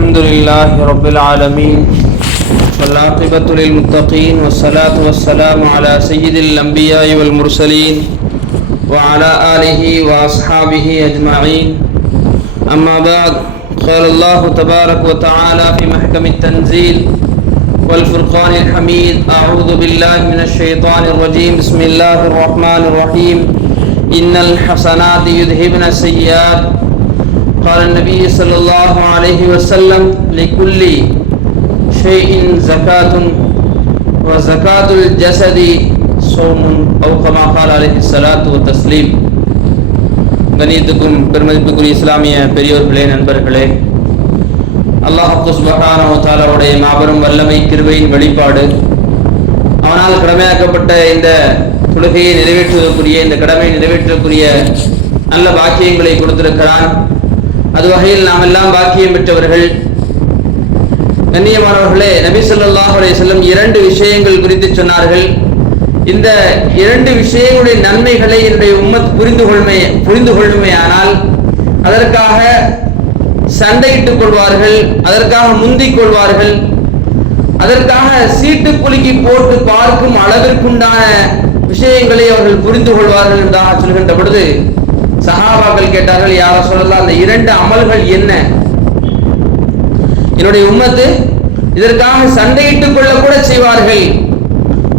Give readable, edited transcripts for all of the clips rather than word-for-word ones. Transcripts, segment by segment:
الحمد لله رب العالمين والعاقبة للمتقين والصلاة والسلام على سيد الأنبياء والمرسلين وعلى آله وأصحابه أجمعين أما بعد قال الله تبارك وتعالى في محكم التنزيل والفرقان الحميد أعوذ بالله من الشيطان الرجيم بسم الله الرحمن الرحيم إن الحسنات يذهبن السيئات قال النبي صلى الله عليه وسلم لكل شيء زكاة وزكاة الجسد صوم أو كما قال عليه الصلاة والتسليم. கணியத்துக்கும் பெருமதிப்புக்குரிய இஸ்லாமிய பெரியோர்களே, நண்பர்களே, அல்லாஹ் சுப்ஹானஹு வ தஆலாவுடைய மாபெரும் வல்லமை கிருபையின் வெளிப்பாடு. அவனால் கடமையாக்கப்பட்ட இந்த தொழுகையை நிறைவேற்றுவதற்குரிய, இந்த கடமையை நிறைவேற்றக்கூடிய நல்ல பாக்கியங்களை கொடுத்திருக்கிறான். அது வகையில் நாம் எல்லாம் பாக்கியம் பெற்றவர்கள். கண்ணியமானவர்களே, நபி ஸல்லல்லாஹு அலைஹி வஸல்லம் இரண்டு விஷயங்கள் குறித்து சொன்னார்கள். இந்த இரண்டு விஷயங்களுடைய நன்மைகளை என்னுடைய உம்மத் புரிந்து கொள்ளுமையானால் அதற்காக சண்டையிட்டுக் கொள்வார்கள், அதற்காக முந்திக் கொள்வார்கள், அதற்காக சீட்டு குலுக்கி போட்டு பார்க்கும் அளவிற்குண்டான விஷயங்களை அவர்கள் புரிந்து கொள்வார்கள் என்றாக சொல்கின்ற பொழுது சஹாபாக்கள் கேட்டார்கள், யா ரசூலல்லாஹ், அந்த இரண்டு அமல்கள் என்ன? என்னுடைய உம்மத்து இதற்காக சண்டையிட்டுக் கொள்ள கூட செய்வார்கள்,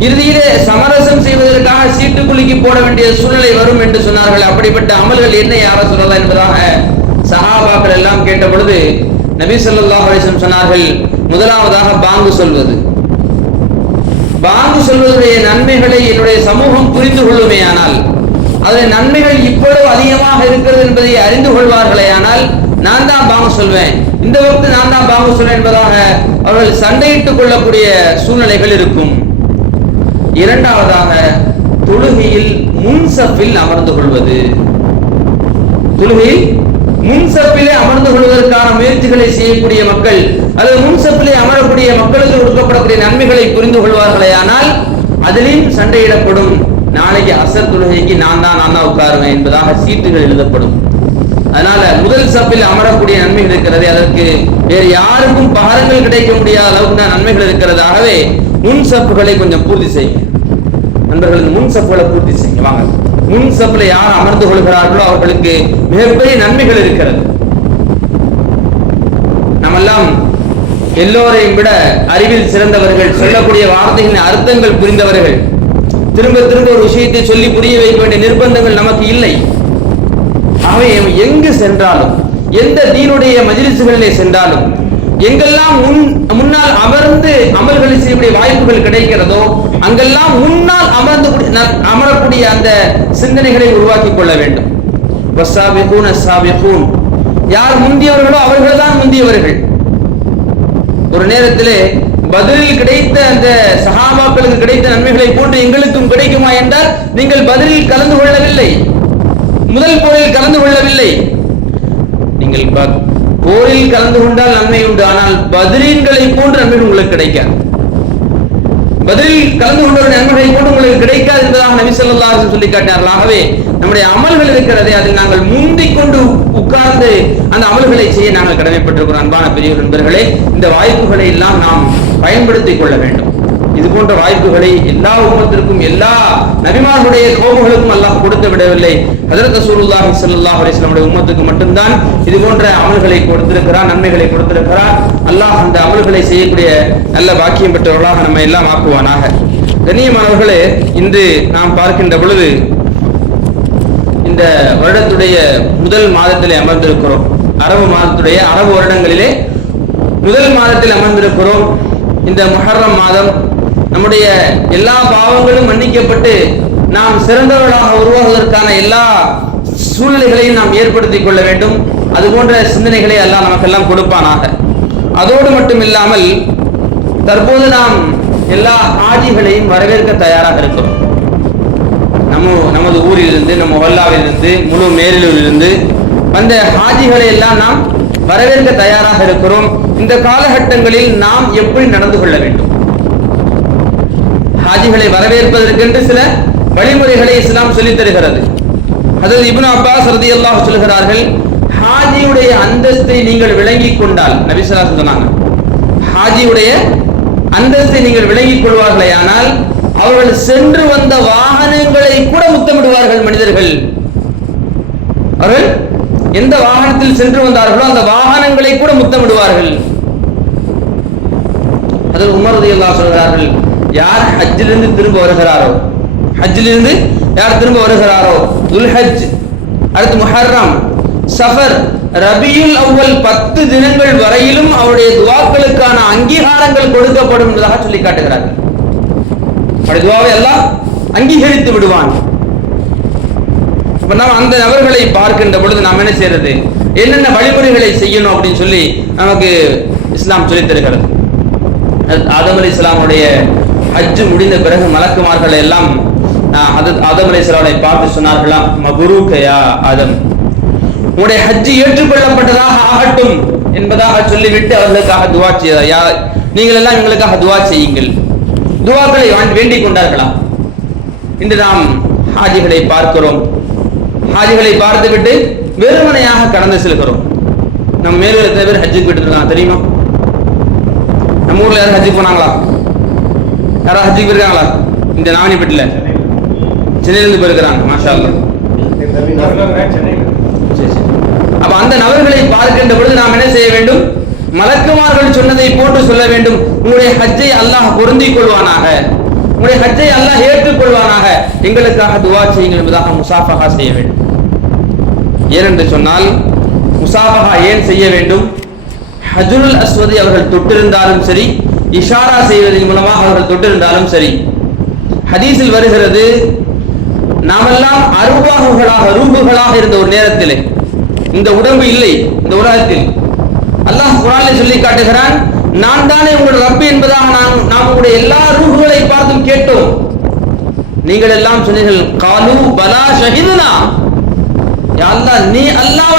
இறுதியிலே சமரசம் செய்வதற்காக சீட்டு குலுக்கி போட வேண்டிய சூழ்நிலை வரும் என்று சொன்னார்கள். அப்படிப்பட்ட அமல்கள் என்ன யா ரசூலல்லாஹ் என்பதாக சஹாபாக்கள் எல்லாம் கேட்ட பொழுது நபி ஸல்லல்லாஹு அலைஹி வஸல்லம் சொன்னார்கள், முதலாவதாக பாங்கு சொல்வது. பாங்கு சொல்வதுடைய நன்மைகளை என்னுடைய சமூகம் புரிந்து கொள்ளுமேயானால், அதனுடைய நன்மைகள் இப்பொழுது அதிகமாக இருக்கிறது என்பதை அறிந்து கொள்வார்களே ஆனால் நான் தான் பாங்கு சொல்வேன், இந்த வகுப்பு நான் தான் பாங்கு சொல்வேன் என்பதாக அவர்கள் சண்டையிட்டுக் கொள்ளக்கூடிய சூழ்நிலைகள் இருக்கும். இரண்டாவதாக தொழுகையில் முன்சப்பில் அமர்ந்து கொள்வது. தொழுகையில் முன்சப்பிலே அமர்ந்து கொள்வதற்கான முயற்சிகளை செய்யக்கூடிய மக்கள் அல்லது முன்சப்பிலே அமரக்கூடிய மக்களுக்கு கொடுக்கப்படக்கூடிய நன்மைகளை புரிந்து கொள்வார்களே ஆனால் அதிலும் சண்டையிடப்படும். நாளைக்கு அசர் தொழுகைக்கு நான் தான் உட்காருவேன் என்பதாக சீட்டுகள் எழுதப்படும். அதனால முதல் சப்பில் அமரக்கூடிய நன்மைகள் இருக்கிறது, அதற்கு வேறு யாருக்கும் பகரங்கள் கிடைக்க முடியாத அளவுக்கு நன்மைகள் இருக்கிறது. ஆகவே முன் சப்புகளை கொஞ்சம் பூர்த்தி செய்யுங்க நண்பர்களுக்கு, முன் சப்புகளை பூர்த்தி செய்யுங்க. வாங்க, முன் சப்புல யார் அமர்ந்து கொள்கிறார்களோ அவர்களுக்கு மிகப்பெரிய நன்மைகள் இருக்கிறது. நம்மெல்லாம் எல்லோரையும் விட அறிவில் சிறந்தவர்கள், சொல்லக்கூடிய வார்த்தைகளின் அர்த்தங்கள் புரிந்தவர்கள். திரும்ப திரும்ப ஒரு விஷயத்தை சொல்லி புரிய வைக்க வேண்டிய நிர்பந்தங்கள் நமக்கு இல்லை. ஆகவே எங்கு சென்றாலும், எந்த தீனுடைய மஜ்லிஸ்களிலே சென்றாலும், எங்கெல்லாம் முன்னால் அமர்ந்து அமல்களை செய்யக்கூடிய வாய்ப்புகள் கிடைக்கிறதோ அங்கெல்லாம் முன்னால் அமரக்கூடிய அந்த சிந்தனைகளை உருவாக்கி கொள்ள வேண்டும். யார் முந்தியவர்களோ அவர்கள் தான் முந்தியவர்கள். ஒரு நேரத்திலே பதிலில் கிடைத்த அந்த சஹாபாக்களுக்கு கிடைத்த நன்மைகளை போன்று எங்களுக்கும் கிடைக்குமா என்றால், நீங்கள் பதிலில் கலந்து கொள்ளவில்லை, முதல் போரில் கலந்து கொள்ளவில்லை. நீங்கள் போரில் கலந்து கொண்டால் நன்மை உண்டு, ஆனால் பதிலீன்களை போன்று நன்மைகள் உங்களுக்கு கிடைக்காது. பதிலில் கலந்து கொண்ட நன்மைகளை போன்று உங்களுக்கு கிடைக்காது என்பதாக நபி ஸல்லல்லாஹு அலைஹி வஸல்லம் சொல்லி காட்டினார்கள். ஆகவே நம்முடைய அமல்கள் இருக்கிறதே, அதில் நாங்கள் முந்திக் கொண்டு உட்கார்ந்து அந்த அமல்களை செய்ய நாங்கள் கடமைப்பட்டிருக்கிறோம். அன்பான பெரிய நண்பர்களே, இந்த வாய்ப்புகளை எல்லாம் நாம் பயன்படுத்திக் கொள்ள வேண்டும். இது போன்ற வாய்ப்புகளை எல்லா உம்மத்திற்கும், எல்லா நபிமார்களுடைய கோபுகளுக்கும் அல்லாஹ் கொடுத்து விடவில்லை. ஹஜ்ரத் ரசூலுல்லாஹி ஸல்லல்லாஹு அலைஹி வஸல்லம் உம்மத்துக்கு மட்டும்தான் இது போன்ற அமல்களை கொடுத்திருக்கிறார், நன்மைகளை கொடுத்திருக்கிறார். அல்லாஹ் அந்த அமல்களை செய்யக்கூடிய நல்ல பாக்கியம் பெற்றவர்களாக நம்ம எல்லாம் ஆக்குவானாக. கண்ணியமானவர்களே, இன்று நாம் பார்க்கின்ற பொழுது இந்த வருடத்துடைய முதல் மாதத்திலே அமர்ந்திருக்கிறோம். அரபு மாதத்துடைய அரபு வருடங்களிலே முதல் மாதத்தில் அமர்ந்திருக்கிறோம். இந்த முஹர்ரம் மாதம் நம்முடைய எல்லா பாவங்களும் மன்னிக்கப்பட்டு நாம் சிறந்தவர்களாக உருவாகுவதற்கான எல்லா சூழ்நிலைகளையும் நாம் ஏற்படுத்திக் கொள்ள வேண்டும். அது போன்ற சிந்தனைகளை எல்லாம் நமக்கெல்லாம் கொடுப்பானாக. அதோடு மட்டும் இல்லாமல் தற்போது நாம் எல்லா ஹாஜிகளையும் வரவேற்க தயாராக இருக்கிறோம். நமது ஊரிலிருந்து, நம்ம மொஹல்லாவிலிருந்து, முழு மேலிலிருந்து வந்த ஹாஜிகளை எல்லாம் நாம் வரவேற்க தயாராக இருக்கிறோம். இந்த காலகட்டங்களில் நாம் எப்படி நடந்து கொள்ள வேண்டும்? ஹாஜிகளை வரவேற்பதற்கென்று சில வழிமுறைகளை இஸ்லாம் சொல்லித் தருகிறது. ஹஜ்ரத் இப்னு அப்பாஸ் ரலியல்லாஹு சொல்கிறார்கள், ஹாஜியுடைய அந்தஸ்தை நீங்கள் விளங்கிக் கொண்டால், நபி ஸல்லல்லாஹு அலைஹி வஸல்லம் சொன்னாங்க, ஹாஜியுடைய அந்தஸ்தை நீங்கள் விளங்கிக் கொள்வார்களே ஆனால் அவர்கள் சென்று வந்த வாகனங்களை கூட முத்தமிடுவார்கள். மனிதர்கள் அவர்கள் எந்த வாகனத்தில் சென்று வந்தார்களோ அந்த வாகனங்களை கூட முத்தமிடுவார்கள். அதில் உமர் ரலியல்லாஹு அன்ஹு சொல்கிறார்கள், யார் ஹஜ்ஜிலிருந்து திரும்ப வருகிறாரோ, ஹஜ்ஜிலிருந்து யார் திரும்ப வருகிறாரோ, துல்ஹஜ், அடுத்து முஹர்ரம், சஃபர், ரபியுல் அவ்வல் 10 தினங்கள் வரையிலும் அவருடைய துஆக்களுக்கான அங்கீகாரங்கள் கொடுக்கப்படும் என்பதாக சொல்லி காட்டுகிறார்கள். அவருடைய துஆவை அல்லாஹ் அங்கீகரித்து விடுவான். நாம் அந்த நபர்களை பார்க்கின்ற பொழுது நாம் என்ன செய்யறது, என்னென்ன வழிமுறைகளை செய்யணும் அப்படின்னு சொல்லி நமக்கு இஸ்லாம் சொல்லித் தருகிறது. ஆதம் அலைஹிஸ்ஸலாமுடைய ஹஜ் முடிந்த பிறகு மலக்குமார்கள் எல்லாம் ஆதம் அலைஹிஸ்ஸலாமை பார்த்து சொன்னார்களாம், மப்ரூக் யா ஆதம், உங்களுடைய ஹஜ் ஏற்றுக்கொள்ளப்பட்டதாக ஆகட்டும் என்பதாக சொல்லிவிட்டு அவர்களுக்காக துஆ செய்தார். நீங்கள் எல்லாம் எங்களுக்காக துஆ செய்யுங்கள், துஆக்களை வேண்டிக் கொண்டார்களாம். இன்று நாம் ஹாஜிகளை பார்க்கிறோம், ஹாஜிகளை பார்த்துவிட்டு வெறுமனையாக கடந்து செல்கிறோம். நம்ம மேலும் எத்தனை பேர் ஹஜ்ஜுக்கு போயிட்டு இருக்காங்க தெரியுமா? நம்ம ஊர்ல யாரும் ஹஜ்ஜுக்கு போனாங்களா? யாராவது ஹஜ்ஜுக்கு போயிருக்காங்களா? இந்த நாவணிப்பட்டில சென்னையிலிருந்து போயிருக்கிறாங்க. மாஷா அல்லாஹ். அப்ப அந்த நபர்களை பார்க்கின்ற பொழுது நாம் என்ன செய்ய வேண்டும்? மலக்குமார்கள் சொன்னதை போன்று சொல்ல வேண்டும், உங்களுடைய ஹஜ்ஜை அல்லாஹ் பொருந்திக் கொள்வானாக, உங்களுடைய ஹஜ்ஜை அல்லாஹ் ஏற்றுக்கொள்வானாக, எங்களுக்காக துஆ செய்யுங்கள் என்பதாக முசாஃபஹா செய்ய வேண்டும். ஏனென்று சொன்னால் முசாஃபஹா ஏன் செய்ய வேண்டும்? ஹஜ்ருல் அஸ்வதை அவர்கள் தொட்டிருந்தாலும் சரி, இஷாரா செய்வதன் மூலமாக அவர்கள் தொட்டிருந்தாலும் சரி, ஹதீஸில் வருகிறது, நாமெல்லாம் அருவாகுகளாக ரூஹுகளாக இருந்த ஒரு நேரத்திலே, இந்த உடம்பு இல்லை இந்த உலகத்தில், அல்லாஹ் குர்ஆனில் சொல்லி காட்டுகிறான், நான் தானே உங்கள் ரப்பு என்பதாக நாம் உங்களுடைய எல்லா ரூஹுகளை பார்த்தும் கேட்டோம். நீங்கள் எல்லாம் சொன்னீர்கள், காலு பலா ஷஹிதுனா, யா அல்லாஹ் நீ அல்லாஹ்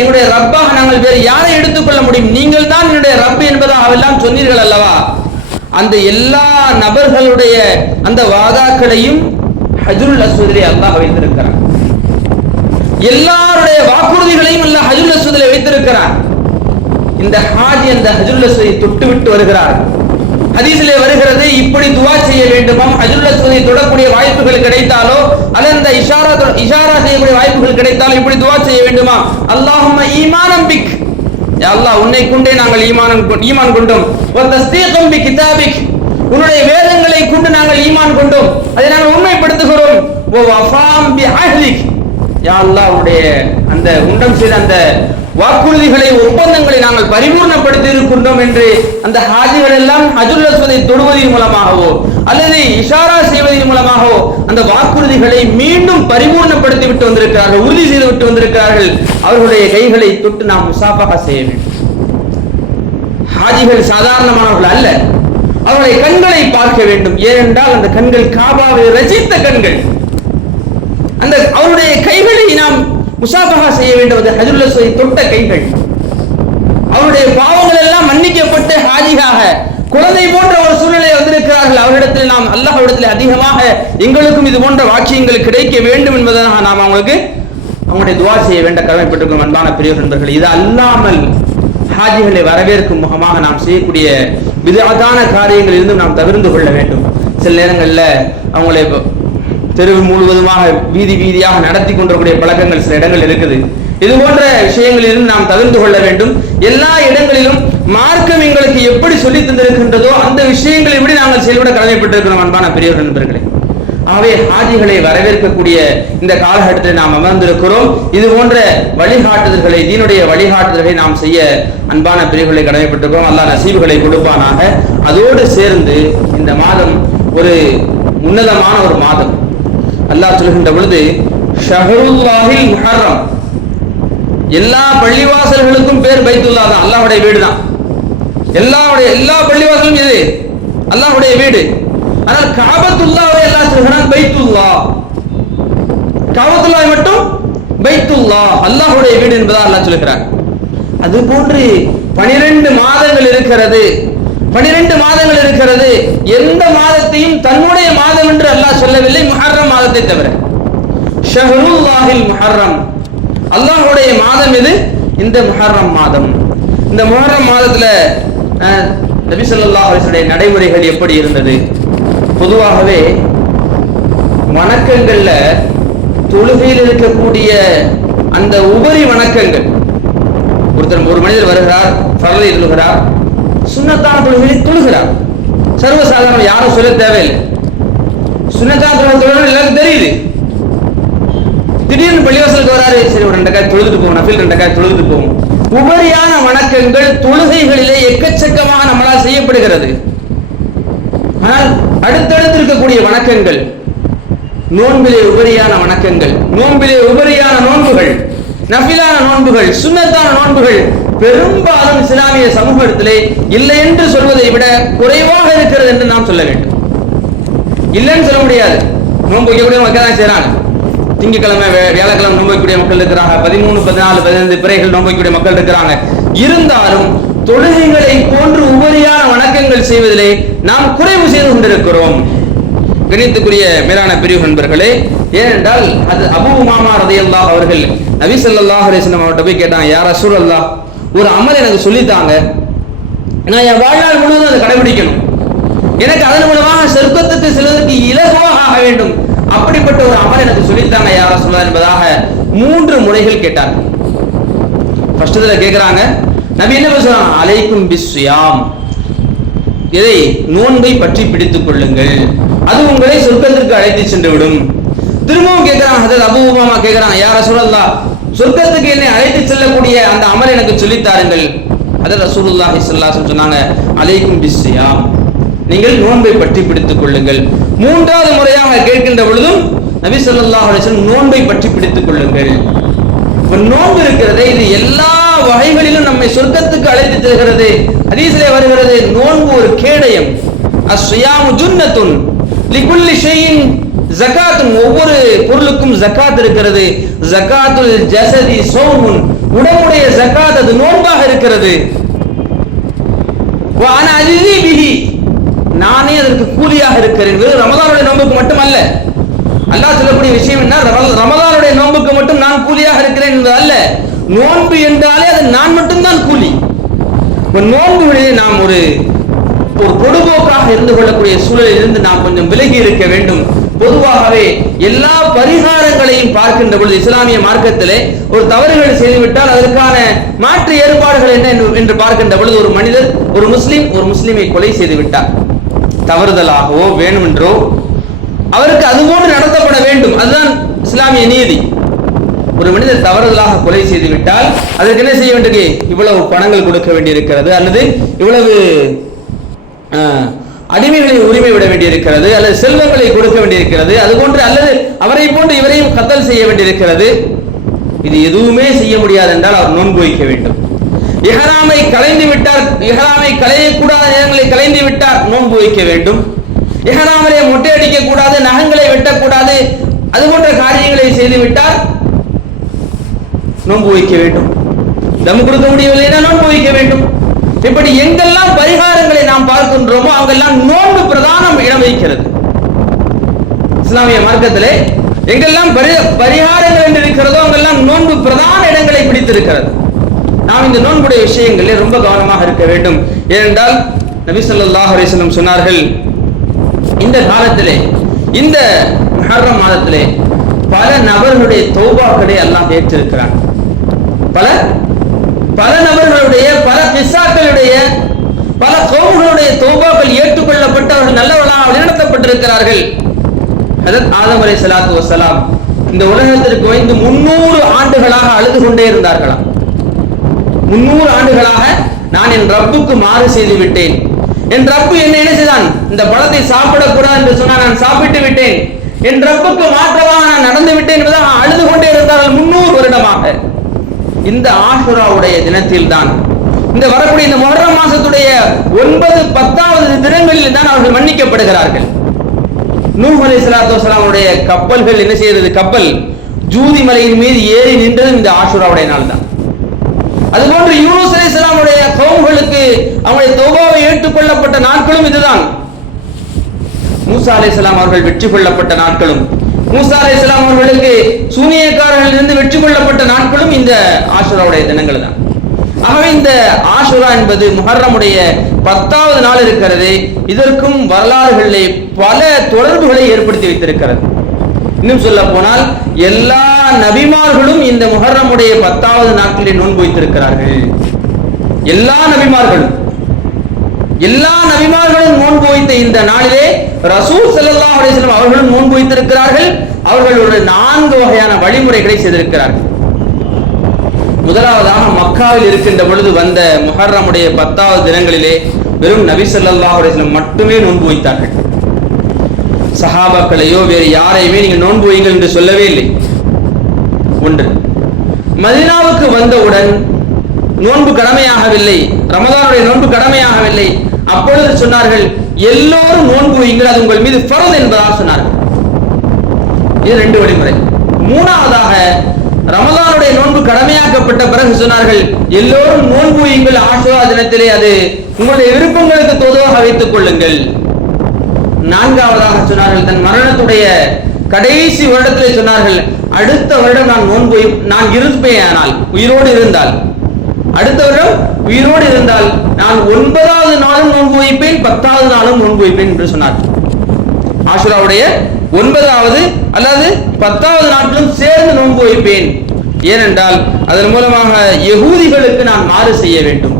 எங்களுடைய ரப்பாக நாங்கள் வேறு யாரை எடுத்துக்கொள்ள முடியும், நீங்கள் தான் என்னுடைய ரப்பு என்பதாக அவெல்லாம் சொன்னீர்கள் அல்லவா. அந்த எல்லா நபர்களுடைய அந்த வாதாக்களையும் ஹஜ்ருல் அஸ்வதிலே அல்லாஹ் வைத்திருக்கிறான். எல்லாருடைய வாக்குறுதிகளையும் அல்லாஹ் ஹஜ்ருல் அஸ்வதிலே வைத்திருக்கிறான். இந்த ஹாஜி அந்த ஹஜ்ருல் அஸ்வதை தொட்டு விட்டு வருகிறார். ஹதீஸிலே வருகிறது, இப்படி துஆ செய்ய வேண்டுமாம், ஹஜ்ருல் அஸ்வதை தொடக்கூடிய வாய்ப்புகள் கிடைத்தாலோ அல்லது அந்த இஷாரா செய்யக்கூடிய வாய்ப்புகள் கிடைத்தாலோ இப்படி துஆ செய்ய வேண்டுமா, அல்லாஹும்ம ஈமானம் பிக், யா அல்லாஹ் உன்னை கொண்டே நாங்கள் ஈமான் கொண்டோம், வ தஸ்தீகம் பி கிதாபிக், உன்னுடைய வேதங்களை கொண்டு நாங்கள் ஈமான் கொண்டோம், அதை நாங்கள் உண்மைப்படுத்துகிறோம், வ வஃபாம் பி அஹ்லிக், யா அல்லாஹ் உன்னுடைய அந்த உண்டம் செய்த அந்த வாக்குறுதிகளை ஒப்பந்தங்களை நாங்கள் பரிபூர்ணப்படுத்தி இருக்கின்றோம் என்று அந்த ஹாஜிகள் எல்லாம் ஹஜ்ருல் அஸ்வதை தொடுவதன் மூலமாகவோ அல்லது இஷாரா செய்வதன் மூலமாகவோ அந்த வாக்குறுதிகளை மீண்டும் பரிபூர்ணப்படுத்தி விட்டு வந்திருக்கிறார்கள், உறுதி செய்து விட்டு வந்திருக்கிறார்கள். அவர்களுடைய கைகளை தொட்டு நாம் முசாஃபஹா செய்ய வேண்டும். ஹாஜிகள் சாதாரணமானவர்கள் அல்ல, அவருடைய கண்களை பார்க்க வேண்டும். ஏனென்றால் அந்த கண்கள் காபாவை ரசித்த கண்கள். அந்த அவருடைய கைகளை நாம் முசாஃபஹா செய்ய வேண்டும். அது ஹஜ்ருல் அஸ்வதை தொட்ட கைகள். அவருடைய பாவங்கள் எல்லாம் மன்னிக்கப்பட்டு ஹாஜியாக குழந்தை போன்ற ஒரு சூழ்நிலை வந்திருக்கிறார்கள். அவரிடத்தில் நாம் அல்லாஹ்விடத்தில் அதிகமாக எங்களுக்கும் இது போன்ற வாக்கியங்கள் கிடைக்க வேண்டும் என்பதற்காக நாம் அவங்களுடைய துஆ செய்ய வேண்ட கடமைப்பட்டிருக்கிறோம். அன்பான பெரியவர் நண்பர்கள், இது அல்லாமல் ஹாஜிகளை வரவேற்கும் முகமாக நாம் செய்யக்கூடிய பிதஅத்தான காரியங்கள் இருந்தும் நாம் தவிர்த்து கொள்ள வேண்டும். சில நேரங்களில் அவங்களை தெருவு முழுவதுமாக வீதி வீதியாக நடத்தி கொண்டிருக்கூடிய பழக்கங்கள் சில இடங்கள் இருக்குது. இது போன்ற விஷயங்களிலும் நாம் தவிர்த்து கொள்ள வேண்டும். எல்லா இடங்களிலும் மார்க்கம் எங்களுக்கு எப்படி சொல்லி தந்திருக்கின்றதோ அந்த விஷயங்களை எப்படி நாங்கள் செயல்பட கடமைப்பட்டிருக்கிறோம். அன்பான பெரியவர் நண்பர்களே, ஆகவே ஹாஜிகளை வரவேற்கக்கூடிய இந்த காலகட்டத்தில் நாம் அமர்ந்திருக்கிறோம். இது போன்ற வழிகாட்டுதல்களை, தீனுடைய வழிகாட்டுதல்களை நாம் செய்ய அன்பான பெரியவர்களை கடமைப்பட்டிருக்கிறோம். அல்லாஹ் நசீபுகளை கொடுப்பானாக. அதோடு சேர்ந்து இந்த மாதம் ஒரு உன்னதமான ஒரு மாதம். அல்லாஹ் சொல்கின்ற பொழுது ஷஹருல்லாஹில் முஹர்ரம், எல்லா பள்ளிவாசல்களுக்கும் பேர் பைத்துல்லா தான், அல்லாஹ்வுடைய வீடு தான். எல்லா பள்ளிவாசலும் இது அல்லாஹ்வுடைய வீடு. ஆனால் காபத்துல்லாஹ்வை அல்லாஹ் சொல்கிறான் பைத்துல்லா, காபத்துல்லாஹ் மட்டும் பைத்துல்லாஹ், அல்லாஹ்வுடைய வீடு என்பதாக அல்லாஹ் சொல்கிறான். அது போன்று 12 மாதங்கள் இருக்கிறது. 12 மாதங்கள் இருக்கிறது. எந்த மாதத்தையும் தன்னுடைய மாதம் என்று அல்லாஹ் சொல்லவில்லை, முஹர்ரம் மாதத்தை தவிர. ஷஹ்ருல்லாஹில் முஹர்ரம், அல்லாஹ்வுடைய மாதம் இது, இந்த முஹர்ரம் மாதம். இந்த முஹர்ரம் மாதத்துல நபி ஸல்லல்லாஹு அலைஹி வஸல்லம் நடைமுறைகள் எப்படி இருந்தது? பொதுவாகவே வணக்கங்கள்ல தொழுகையில் இருக்கக்கூடிய அந்த உபரி வணக்கங்கள், ஒரு மனிதர் வருகிறார், ஃபர்லை தொழுகிறார், சுன்னத்தான தொழுகையை தொழுகிறார், சர்வசாதாரணம், யாரும் சொல்ல தேவையில்லை. சுன்னத்தான தொழுகை எல்லாருக்கும் தெரியுது. திடீர்னு பள்ளிவாசலுக்கு வராரு, சரி ஒரு 2 காய் தொழுதுட்டு போவோம், நஃபில் 2 காய் தொழுதுட்டு போவோம். உபரியான வணக்கங்கள் தொழுகைகளிலே எக்கச்சக்கமாக நம்மளால் செய்யப்படுகிறது. ஆனால் அடுத்தடுத்து இருக்கக்கூடிய வணக்கங்கள், நோன்பிலே உபரியான வணக்கங்கள், நோன்பிலே உபரியான நோன்புகள், நஃபிலான நோன்புகள், சுன்னத்தான நோன்புகள் பெரும்பாலும் இஸ்லாமிய சமூகத்திலே இல்லை என்று சொல்வதை விட குறைவாக இருக்கிறது என்று நாம் சொல்ல வேண்டும். இல்லைன்னு சொல்ல முடியாது. நோன்பு வைக்கக்கூடிய மக்கள் தான் செய்யறாங்க. திங்கக்கிழமை வியாழக்கிழமை நோன்பு வைக்கக்கூடிய மக்கள் இருக்கிறாங்க, 13, 14, 15 பிறைகள் நோன்பு வைக்கக்கூடிய மக்கள் இருக்கிறாங்க. இருந்தாலும் தொழுகைகளை போன்று உபரியான வணக்கங்கள் செய்வதிலே நாம் குறைவு செய்து கொண்டிருக்கிறோம். கணித்துக்குரிய மேலான பிரிவு நண்பர்களே, ஏனென்றால் அது அபூ உமாமா ரலியல்லாஹு அவர்கள் நபி ஸல்லல்லாஹு அலைஹி வஸல்லம் அவர்கிட்ட போய் கேட்டாங்க, யா ரசூலல்லாஹ், ஒரு அமல் எனக்கு சொல்லித்தாங்க, நான் என் வாழ்நாள் முழுவதும் அதை கடைபிடிக்கணும், எனக்கு அதன் மூலமாக சொர்க்கத்துக்கு செல்வதற்கு இலகுவாக ஆக வேண்டும், அப்படிப்பட்ட ஒரு அமல் எனக்கு சொல்லித்தாங்க யா ரசூலல்லாஹ் என்பதாக 3 முறைகள் கேட்டாங்க. ஃபர்ஸ்ட்ல கேக்குறாங்க, நபி என்ன சொல்றாங்க, அலைக்கும் பிஸ்ஸியாம், இதை நோன்பை பற்றி பிடித்துக் கொள்ளுங்கள், அது உங்களை சொர்க்கத்திற்கு அழைத்து சென்று விடும். திரும்பவும் கேட்கிறாங்க, ஹஜ்ரத் அபூ உமாமா கேட்கிறாங்க, யா ரசூலல்லாஹ், சொர்க்கத்துக்கு என்னை அழைத்து செல்லக்கூடிய அந்த அமல் எனக்கு சொல்லித் தாருங்கள். ஹஜ்ரத் ரசூலுல்லாஹி ஸல்லல்லாஹு அலைஹி வஸல்லம் சொன்னாங்க, அலைக்கும் பிஸ்ஸியாம், நீங்கள் நோன்பை பற்றி பிடித்துக் கொள்ளுங்கள். 3வது முறையாக கேட்கின்ற பொழுதும் நபி ஸல்லல்லாஹு அலைஹி வஸல்லம் நோன்பை பற்றி பிடித்துக் கொள்ளுங்கள். நோன்பு இருக்கிறது, இது எல்லா வகைகளிலும் நம்மை சொர்க்கத்துக்கு அழைத்து செல்கிறது. ஹதீஸிலே வருகிறது, நோன்பு ஒரு கேடயம். அஸ்ஸியாமு ஜுன்னத்துன் லிகுல்லி ஷைஇன் ஜகாத்துன், ஒவ்வொரு பொருளுக்கும் ஜகாத் இருக்கிறது. ஜகாத்துல் ஜஸதி ஸௌமுன், உடம்புடைய ஜகாத் அது நோன்பாக இருக்கிறது. வ அன அஜ்ஸி பிஹி, நானே அதற்கு கூலியாக இருக்கிறேன். வெறும் ரமலானுடைய நோன்புக்கு மட்டுமல்ல, அல்லாஹ் சொல்லக்கூடிய விஷயம் என்ன, ரமலானுடைய நோன்புக்கு மட்டும் நான் கூலியாக இருக்கிறேன் என்பது அல்ல. நோன்பு என்றாலே அது நான் மட்டும்தான் கூலி. நோன்புகளிலே நாம் ஒரு பொடுபோக்காக இருந்து கொள்ளக்கூடிய சூழலில் இருந்து நாம் கொஞ்சம் விலகி இருக்க வேண்டும். பொதுவாகவே எல்லா பரிகாரங்களையும் பார்க்கின்ற பொழுது இஸ்லாமிய மார்க்கத்திலே ஒரு தவறுகள் செய்துவிட்டால் அதற்கான மாற்று ஏற்பாடுகள் என்ன என்று பார்க்கின்ற பொழுது, ஒரு மனிதர், ஒரு முஸ்லிமை கொலை செய்து விட்டார், தவறுதலாகவோ வேண்டுமென்றோ, அவருக்கு அதுபோன்று நடத்தப்பட வேண்டும், அதுதான் இஸ்லாமிய நீதி. ஒரு மனிதர் தவறுதலாக கொலை செய்து விட்டால் அதற்கு என்ன செய்ய வேண்டியது, இவ்வளவு பணங்கள் கொடுக்க வேண்டியிருக்கிறது, அல்லது இவ்வளவு அடிமைகளை உரிமை விட வேண்டியிருக்கிறது, அல்லது செல்வங்களை கொடுக்க வேண்டியிருக்கிறது, அதுபோன்று அல்லது அவரை போன்று இவரையும் கத்தல் செய்ய வேண்டியிருக்கிறது. இது எதுவுமே செய்ய முடியாது என்றால் அவர் நோன்பு வைக்க வேண்டும். இஹ்ராமை கலைந்து விட்டார், இஹ்ராமை களையக்கூடாத நேரங்களை கலைந்து விட்டார், நோன்பு வைக்க வேண்டும். இஹ்ராமிலே மொட்டை அடிக்க கூடாது, நகங்களை வெட்டக்கூடாது, அது போன்ற காரியங்களை செய்து விட்டார், நோன்பு வைக்க வேண்டும். தம் கொடுக்க முடியவில்லைன்னா நோன்பு வைக்க வேண்டும். இப்படி எங்கெல்லாம் பரிகாரங்களை நாம் பார்க்கின்றோமோ அங்கெல்லாம் நோன்பு பிரதானம் இடம் வகிக்கிறது. இஸ்லாமிய மார்க்கத்திலே எங்கெல்லாம் பரிகாரங்கள் என்று இருக்கிறதோ அங்கெல்லாம் நோன்பு பிரதான இடங்களை பிடித்திருக்கிறது. நாம் இந்த நோன்புடைய விஷயங்களில் ரொம்ப கவனமாக இருக்க வேண்டும். ஏனென்றால் நபி ஸல்லல்லாஹு அலைஹி வஸல்லம் சொன்னார்கள், இந்த காலத்திலே, இந்த முஹர்ரம் மாதத்திலே பல நபர்களுடைய தௌபாக்களை அல்லாஹ் ஏற்றிருக்கிறான். பல நபர்களுடைய, பல கிஸ்ஸாக்களுடைய, பல கௌம்களுடைய தௌபாக்கள் ஏற்றுக்கொள்ளப்பட்டு அவர்கள் நல்லவர்களாக வழிநடத்தப்பட்டிருக்கிறார்கள். ஹஜ்ரத் ஆதம் அலைஹிஸ்ஸலாத்து வஸ்ஸலாம் இந்த உலகத்திற்கு வந்து 300 ஆண்டுகளாக அழுது கொண்டே இருந்தார்களாம். 300 ஆண்டுகளாக நான் என் ரப்புக்கு மாறு செய்து விட்டேன், என் ரப்பு என்ன செய்தான், இந்த பழத்தை சாப்பிடக்கூடாது என்று சொன்னால் நான் சாப்பிட்டு விட்டேன், என் ரப்புக்கு மாற்றமாக நான் நடந்து விட்டேன் என்பதாக அழுது கொண்டே இருந்தார்கள் 300 வருடமாக. இந்த ஆஷுராவுடைய தினத்தில் தான், இந்த வரக்கூடிய இந்த முஹர்ரம் மாசத்துடைய 9, 10வது தினங்களில் தான் அவர்கள் மன்னிக்கப்படுகிறார்கள். நூஹ் அலைஹிஸ்ஸலாத்து வஸ்ஸலாமுடைய கப்பல்கள் என்ன செய்யறது, கப்பல் ஜூதி மலையின் மீது ஏறி நின்றது இந்த ஆஷுராவுடைய நாள் தான். அதுபோன்று யூனுஸ் அலைஹிஸ்ஸலாமுடைய கௌம்களுக்கு அவருடைய தௌபாவை ஏற்றுக்கொள்ளப்பட்ட நாட்களும் இதுதான். மூசா அலைஹிஸ்ஸலாம் அவர்கள் வெற்றி கொள்ளப்பட்ட நாட்களும், மூசா அலைஹிஸ்ஸலாம் அவர்களுக்கு சூனியக்காரர்களில் இருந்து வெற்றி கொள்ளப்பட்ட நாட்களும் இந்த ஆஷுராவுடைய தினங்கள் தான். ஆகவே இந்த ஆஷுரா என்பது முஹர்ரமுடைய 10வது நாள் இருக்கிறது. இதற்கும் வரலாறுகளிலே பல தொடர்புகளை ஏற்படுத்தி வைத்திருக்கிறது. இன்னும் சொல்ல போனால் எல்லா நபிமார்களும் இந்த முஹர்ரமுடைய 10வது நாட்களில் நோன்பு வைத்திருக்கிறார்கள். எல்லா நபிமார்களும் நோன்பு வைத்த இந்த நாளிலே ரசூல் ஸல்லல்லாஹு அலைஹி வஸல்லம் அவர்களும் நோன்பு வைத்திருக்கிறார்கள். அவர்கள் ஒரு 4 வகையான வழிமுறைகளை செய்திருக்கிறார்கள். முதலாவதாக மக்காவில் இருக்கின்ற பொழுது வந்த முஹர்ரமுடைய 10வது தினங்களிலே வெறும் நபி ஸல்லல்லாஹு அலைஹி வஸல்லம் மட்டுமே நோன்பு வைத்தார்கள். சஹாபாக்களையோ வேறு யாரையுமே நீங்கள் நோன்பு வையுங்கள் என்று சொல்லவே இல்லை. ஒன்று. மதீனாவுக்கு வந்தவுடன் நோன்பு கடமையாகவில்லை, ரமதானுடைய நோன்பு கடமையாகவில்லை. அப்பொழுது சொன்னார்கள், எல்லோரும் நோன்பு வையுங்கள், அது உங்கள் மீது ஃபர்த் என்பதாக சொன்னார்கள். இது 2 வழிமுறை. மூணாவதாக ரமதானுடைய நோன்பு கடமையாக்கப்பட்ட பிறகு சொன்னார்கள், எல்லோரும் நோன்பு வையுங்கள் ஆஷுரா தினத்திலே, அது உங்களுடைய விருப்பங்களுக்கு தோதுவாக வைத்துக் கொள்ளுங்கள். நான்காவதாக சொன்னார்கள், தன் மரணத்துடைய கடைசி வருடத்திலே சொன்னார்கள், அடுத்த வருடம் நான் இருப்பேன், ஆனால் உயிரோடு இருந்தால், அடுத்த வருடம் உயிரோடு இருந்தால் நான் 9வது நாளும் நோன்பு வைப்பேன், 10வது நாளும் நோன்பு வைப்பேன் என்று சொன்னார்கள். ஆஷுராவுடைய 9வது அல்லது 10வது நாட்களும் சேர்ந்து நோன்பு வைப்பேன். ஏனென்றால் அதன் மூலமாக யகூதிகளுக்கு நான் மாறு செய்ய வேண்டும்.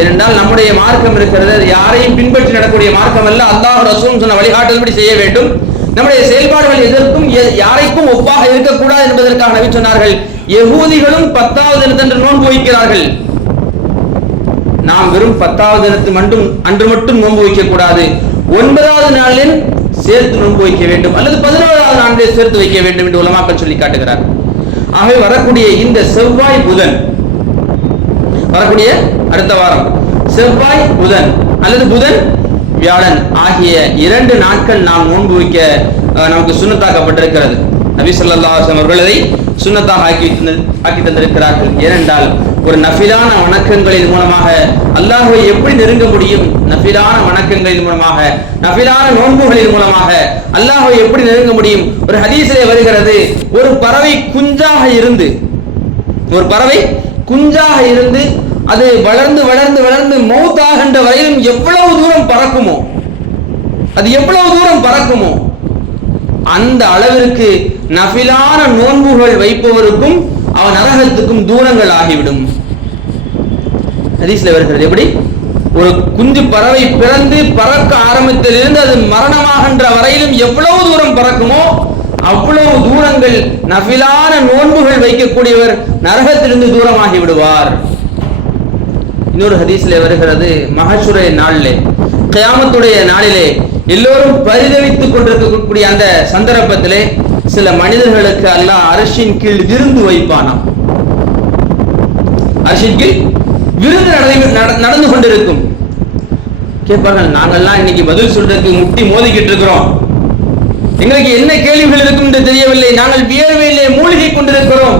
ஏனென்றால் நம்முடைய மார்க்கம் இருக்கிறது, அது யாரையும் பின்பற்றி நடக்கூடிய மார்க்கம் அல்ல. அல்லாஹ் ரசூல் சொன்ன வழிகாட்டல்படி செய்ய வேண்டும். நம்முடைய செயல்பாடுகள் எதற்கும் யாரைக்கும் ஒப்பாக இருக்கக்கூடாது என்பதற்காக நபி சொன்னார்கள், யகூதிகளும் 10வது தினத்தன்று நோன்பு வைக்கிறார்கள், நாம் வெறும் 10வது தினத்து அன்று மட்டும் நோன்பு வைக்க கூடாது, 9வது நாளில் சேர்த்து நோன்பு வைக்க வேண்டும், அல்லது 11வது நாளிலே சேர்த்து வைக்க வேண்டும் என்று உலமாக்கள் சொல்லி காட்டுகிறார். ஆகவே வரக்கூடிய இந்த செவ்வாய் புதன், வரக்கூடிய அடுத்த வாரம் செவ்வாய் புதன் அல்லது புதன் வியாழன் ஆகிய 2 நாட்கள் நாம் நோன்பு வைக்க நமக்கு சுன்னத்தாக்கப்பட்டிருக்கிறது. நபி ஸல்லல்லாஹு அலைஹி வஸல்லம் அவர்கள் அதை சுன்னத்தாக ஆக்கி தந்திருக்கிறார்கள். ஏனென்றால் ஒரு நஃபிலான வணக்கங்களின் மூலமாக அல்லாஹ்வை எப்படி நெருங்க முடியும், நஃபிலான வணக்கங்களின் மூலமாக, நஃபிலான நோன்புகளின் மூலமாக அல்லாஹ்வை எப்படி நெருங்க முடியும்? ஒரு ஹதீஸிலே வருகிறது, ஒரு பறவை குஞ்சாக இருந்து அது வளர்ந்து வளர்ந்து வளர்ந்து மௌத்தாகின்ற வரையிலும் எவ்வளவு தூரம் பறக்குமோ அந்த அளவிற்கு நஃபிலான நோன்புகள் வைப்பவருக்கும் அவன் நரகத்துக்கும் தூரங்கள் ஆகிவிடும். ஹதீஸ்ல வருகிறது, எப்படி ஒரு குஞ்சு பறவை பிறந்து பறக்க ஆரம்பித்ததிலிருந்து அது மரணமாகின்ற வரையிலும் எவ்வளவு தூரம் பறக்குமோ அவ்வளவு தூரங்கள் நஃபிலான நோன்புகள் வைக்கக்கூடியவர் நரகத்திலிருந்து தூரமாகி விடுவார். இன்னொரு ஹதீஸ்ல வருகிறது, மஹ்ஷுரை நாளிலே, கியாமத்துடைய நாளிலே எல்லோரும் பரிதவித்துக் கொண்டிருக்கக்கூடிய அந்த சந்தர்ப்பத்திலே சில மனிதர்களுக்கு அல்லாஹ் அர்ஷின் கீழ் விருந்து வைப்பானாம். அர்ஷின் கீழ் விருந்து நடந்து கொண்டிருக்கும். கேட்பார்கள், நாங்கள்லாம் இன்னைக்கு பதில் சொல்றதுக்கு முட்டி மோதிக்கிட்டு இருக்கிறோம், எங்களுக்கு என்ன கேள்விகள் இருக்கும் என்று தெரியவில்லை, நாங்கள் வியர்வையிலே மூழ்கி கொண்டிருக்கிறோம்,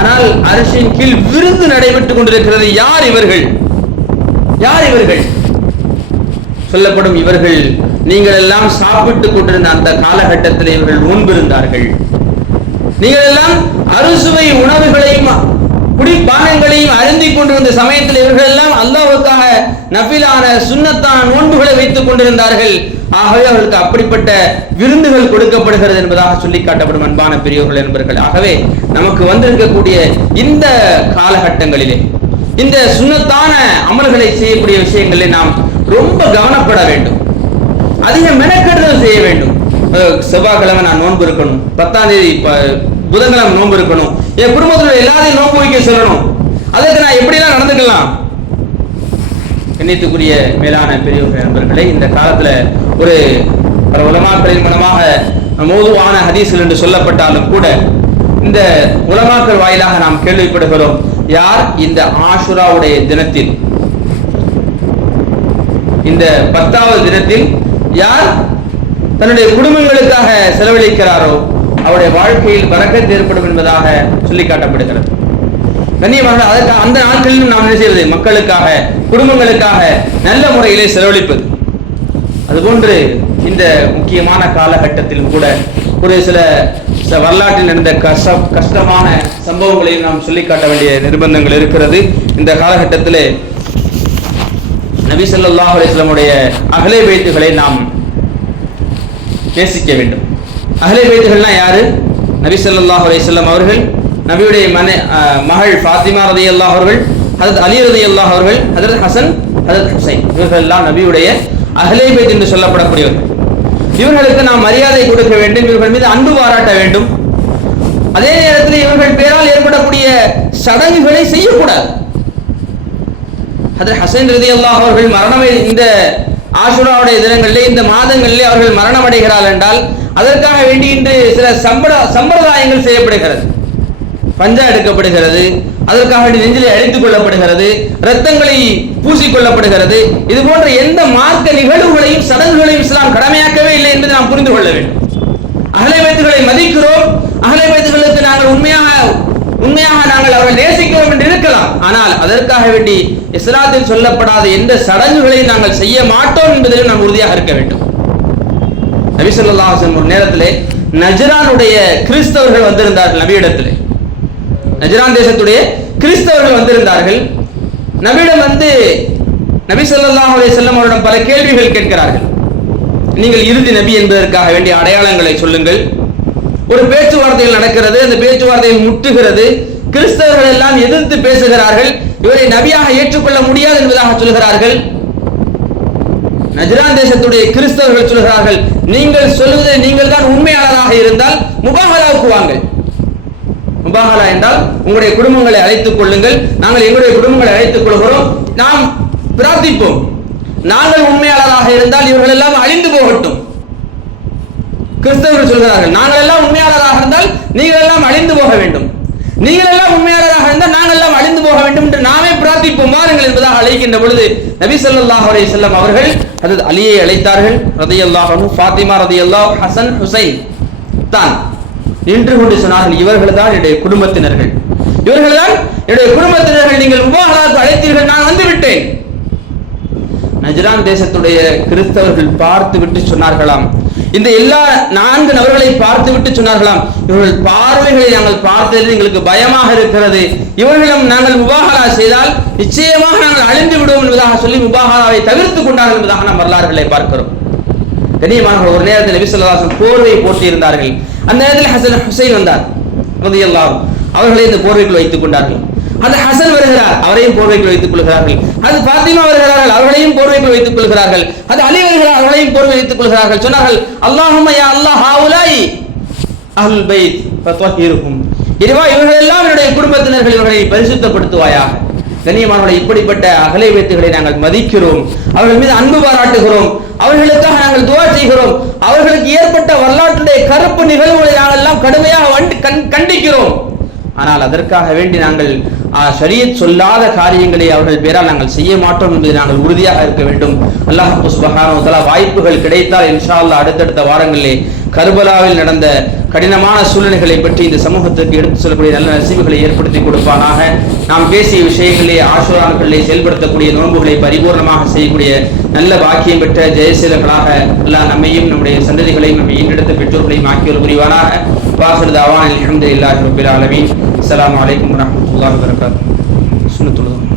ஆனால் அர்ஷின் கீழ் விருந்து நடைபெற்றுக் கொண்டிருக்கிறது. யார் இவர்கள்? சொல்லப்படும், இவர்கள் நீங்கள் எல்லாம் சாப்பிட்டுக் கொண்டிருந்த அந்த காலகட்டத்தில் இவர்கள் நோன்பிருந்தார்கள். நீங்கள் எல்லாம் அறுசுவை உணவுகளையும் குடிப்பானங்களையும் அருந்திக் கொண்டிருந்த சமயத்தில் இவர்கள் எல்லாம் அல்லாஹ்வுக்காக நஃபிலான சுன்னத்தான நோன்புகளை வைத்துக் கொண்டிருந்தார்கள். ஆகவே அவர்களுக்கு அப்படிப்பட்ட விருந்துகள் கொடுக்கப்படுகிறது என்பதாக சொல்லி காட்டப்படும். அன்பான பெரியவர்கள் என்பர்கள், ஆகவே நமக்கு வந்திருக்கக்கூடிய இந்த காலகட்டங்களிலே இந்த சுன்னத்தான அமல்களை செய்யக்கூடிய விஷயங்களிலே நாம் ரொம்ப கவனப்பட வேண்டும், அதிக மெனக்கெடுதல் செய்ய வேண்டும். செவ்வாய்க்கிழமை நான் நோன்பு இருக்கணும், 10ஆம் தேதி புதன்கிழமை நோன்பு இருக்கணும், என் குடும்பத்தில் எல்லாரையும் நோன்பு வைக்க சொல்லணும், அதற்கு நான் எப்படிலாம் நடந்துக்கலாம்? கண்ணியத்துக்குரிய மேலான பெரியவர்கள் நண்பர்களே, இந்த காலத்துல ஒரு பல உலமாக்களின் மூலமாக மௌதுவான ஹதீஸ்கள் என்று சொல்லப்பட்டாலும் கூட இந்த உலமாக்கள் வாயிலாக நாம் கேள்விப்படுகிறோம், யார் இந்த ஆஷுராவுடைய தினத்தில், இந்த 10வது தினத்தில் யார் தன்னுடைய குடும்பங்களுக்காக செலவழிக்கிறாரோ அவருடைய வாழ்க்கையில் பரக்கத் ஏற்படும் என்பதாக சொல்லி காட்டப்படுகிறது. கண்ணியமாக அதற்கு அந்த நாட்களிலும் நாம் என்ன செய்வது, மக்களுக்காக குடும்பங்களுக்காக நல்ல முறையிலே செலவழிப்பது. அதுபோன்று இந்த முக்கியமான காலகட்டத்திலும் கூட ஒரு சில வரலாற்றில் நடந்த கஷ்டமான சம்பவங்களையும் நாம் சொல்லி காட்ட வேண்டிய நிர்பந்தங்கள் இருக்கிறது. இந்த காலகட்டத்தில் நபி ஸல்லல்லாஹு அலைஹி வஸல்லமுடைய அஹ்லே பைத்துகளை நாம் நேசிக்க வேண்டும். அஹ்லே பைத்துகள்னா யாரு? நபி ஸல்லல்லாஹு அலைஹி வஸல்லம் அவர்கள், நபியுடைய மகள் ஃபாத்திமா ரலியல்லாஹு அவர்கள், ஹஜ்ரத் அலி ரலியல்லாஹு அவர்கள், ஹஜ்ரத் ஹசன், ஹஜ்ரத் ஹுசைன், இவர்கள் எல்லாம் நபியுடைய அஹ்லே பைத் என்று சொல்லப்படக்கூடியவர்கள். இவர்களுக்கு நாம் மரியாதை கொடுக்க வேண்டும், இவர்கள் மீது அன்பு பாராட்ட வேண்டும். அதே நேரத்தில் இவர்கள் பேரால் ஏற்படக்கூடிய சடங்குகளை செய்யக்கூடாது. ஹஜ்ரத் ஹசன் ரலியல்லாஹு அவர்கள் இந்த ஆஷுராவுடைய தினங்களிலே, இந்த மாதங்களிலே அவர்கள் மரணம் அடைகிறார்கள் என்றால் அதற்காக வேண்டி இன்று சில சம்பிரதாயங்கள் செய்யப்படுகிறது. பஞ்சா எடுக்கப்படுகிறது, அதற்காக வேண்டி நெஞ்சிலே அழைத்துக் கொள்ளப்படுகிறது, இரத்தங்களை பூசிக்கொள்ளப்படுகிறது. இது போன்ற எந்த மார்க்க நிகழ்வுகளையும் சடங்குகளையும் இஸ்லாம் கடமையாக்கவே இல்லை என்பதை நாம் புரிந்து கொள்ள வேண்டும். அஹ்லே பைத்துகளை மதிக்கிறோம், அஹ்லே பைத்துகளுக்கு நாங்கள் உண்மையாக நாங்கள் அவர்கள் நேசிக்கிறோம் என்று இருக்கலாம். ஆனால் அதற்காக வேண்டி இஸ்லாத்தில் சொல்லப்படாத எந்த சடங்குகளையும் நாங்கள் செய்ய மாட்டோம் என்பதிலும் நாம் உறுதியாக இருக்க வேண்டும். நபி ஸல்லல்லாஹு அலைஹி வஸல்லம் ஒரு நேரத்திலே நஜ்ரானுடைய கிறிஸ்தவர்கள் வந்திருந்தார்கள் நபியிடத்திலே. நஜ்ரான் தேசத்துடைய கிறிஸ்தவர்கள் வந்திருந்தார்கள். நபியிடம் நபி ஸல்லல்லாஹு அலைஹி வஸல்லம் அவரிடம் பல கேள்விகள் கேட்கிறார்கள். நீங்கள் இறுதி நபி என்பதற்காக வேண்டிய அடையாளங்களை சொல்லுங்கள். ஒரு பேச்சுவார்த்தைகள் நடக்கிறது, அந்த பேச்சுவார்த்தைகள் முட்டுகிறது. கிறிஸ்தவர்கள் எல்லாம் எதிர்த்து பேசுகிறார்கள், இவரை நபியாக ஏற்றுக்கொள்ள முடியாது என்பதாக சொல்கிறார்கள். நஜ்ரான் தேசத்துடைய கிறிஸ்தவர்கள் சொல்கிறார்கள், நீங்கள் சொல்வதை நீங்கள் தான் உண்மையாளராக இருந்தால் முபாஹலாவுக்கு வாங்கள். முபாஹலா என்றால் உங்களுடைய குடும்பங்களை அழைத்துக் கொள்ளுங்கள், நாங்கள் எங்களுடைய குடும்பங்களை அழைத்துக் கொள்கிறோம், நாம் பிரார்த்திப்போம். நாங்கள் உண்மையாளராக இருந்தால் இவர்கள் எல்லாம் அழிந்து போகட்டும். கிறிஸ்தவர்கள் சொல்கிறார்கள், நாங்கள் எல்லாம் உண்மையாளராக இருந்தால் நீங்கள் எல்லாம் அழிந்து போக வேண்டும், நீங்கள் எல்லாம் உண்மையாளராக இருந்தால் நாங்கள் எல்லாம் அழிந்து போக வேண்டும் என்று நாமே பிரார்த்திப்போம் வாருங்கள் என்பதாக அழைக்கின்ற பொழுது நபி ஸல்லல்லாஹு அலைஹி வஸல்லம் அவர்கள் ஹஜ்ரத் அலியை அழைத்தார்கள் ரலியல்லாஹு அன்ஹு, ஃபாத்திமா ரலியல்லாஹு, ஹசன் ஹுசைன் தான் நின்று கொண்டு சொன்னார்கள், இவர்கள் தான் என்னுடைய குடும்பத்தினர்கள், இவர்கள் தான் என்னுடைய குடும்பத்தினர்கள், நீங்கள் முபாஹலாவுக்கு அழைத்தீர்கள், நான் வந்து விட்டேன். நஜ்ரான் தேசத்துடைய கிறிஸ்தவர்கள் பார்த்து விட்டு சொன்னார்களாம், இந்த எல்லா 4 நபர்களை பார்த்து விட்டு சொன்னார்களாம், இவர்கள் பார்வைகளை நாங்கள் பார்த்தது எங்களுக்கு பயமாக இருக்கிறது, இவர்களிடம் நாங்கள் முபாஹலா செய்தால் நிச்சயமாக நாங்கள் அழிந்து விடுவோம் என்பதாக சொல்லி முபாஹலாவை தவிர்த்து கொண்டார்கள் என்பதாக நாம் வரலாறுகளை பார்க்கிறோம். கண்ணியமாக ஒரு நேரத்தில் நபி ஸல்லல்லாஹு அலைஹி வஸல்லம் போர்வை போட்டி இருந்தார்கள். அந்த நேரத்தில் ஹசன் ஹுசைன் வந்தார் ரலியல்லாஹு, அவர்களை இந்த போர்வைக்குள் வைத்துக் கொண்டார்கள். அந்த ஹசன் வருகிறார், அவரையும் போர்வைக்குள் வைத்துக் கொள்கிறார்கள். அது ஃபாத்திமா வருகிறார்கள், அவர்களையும் போர்வைக்குள் வைத்துக் கொள்கிறார்கள். அது அலி வருகிறார், அவர்களையும் போர்வை வைத்துக் கொள்கிறார்கள். சொன்னார்கள், அல்லாஹும்ம யா அல்லாஹ் ஹாவுலாய் அஹ்லுல் பைத் ஃபத்ஹிருஹும், இறைவா இவர்கள் எல்லாம் என்னுடைய குடும்பத்தினர்கள், இவர்களை பரிசுத்தப்படுத்துவாயாக. கண்ணியமானவர்களே, இப்படிப்பட்ட அஹ்லே பைத்துகளை நாங்கள் மதிக்கிறோம், அவர்கள் மீது அன்பு பாராட்டுகிறோம், அவர்களுக்காக நாங்கள் துஆ செய்கிறோம், அவர்களுக்கு ஏற்பட்ட வரலாற்றுடைய கருப்பு நிகழ்வுகளை நாங்கள் எல்லாம் கடுமையாக கண்டிக்கிறோம். ஆனால் அதற்காக வேண்டி நாங்கள் ஷரியத் சொல்லாத காரியங்களை அவர்கள் பேரால் நாங்கள் செய்ய மாட்டோம் என்பதை நாங்கள் உறுதியாக இருக்க வேண்டும். அல்லாஹ் சுப்ஹானஹு வ தஆலா வாய்ப்புகள் கிடைத்தால் இன்ஷா அல்லாஹ் அடுத்தடுத்த வாரங்களிலே கர்பலாவில் நடந்த கடினமான சூழ்நிலைகளை பற்றி இந்த சமூகத்திற்கு எடுத்து சொல்லக்கூடிய நல்ல நசீபுகளை ஏற்படுத்தி கொடுப்பானாக. நாம் பேசிய விஷயங்களிலே ஆஷுராக்களிலே செயல்படுத்தக்கூடிய நோன்புகளை பரிபூர்ணமாக செய்யக்கூடிய நல்ல பாக்கியம் பெற்ற ஜெயசீலர்களாக அல்லாஹ் நம்மையும் நம்முடைய சந்ததிகளையும் நம்ம ஈண்டெடுத்த பெற்றோர்களையும் ஆக்கியோர் புரிவானாக. வாஹிர் தஅவானா அல்ஹம்துலில்லாஹி ரப்பில் ஆலமீன். அஸ்ஸலாமு அலைக்கும் வரஹ்மத்துல்லாஹி வபரகாத்துஹு. சுன்னத்துல்லாஹ்.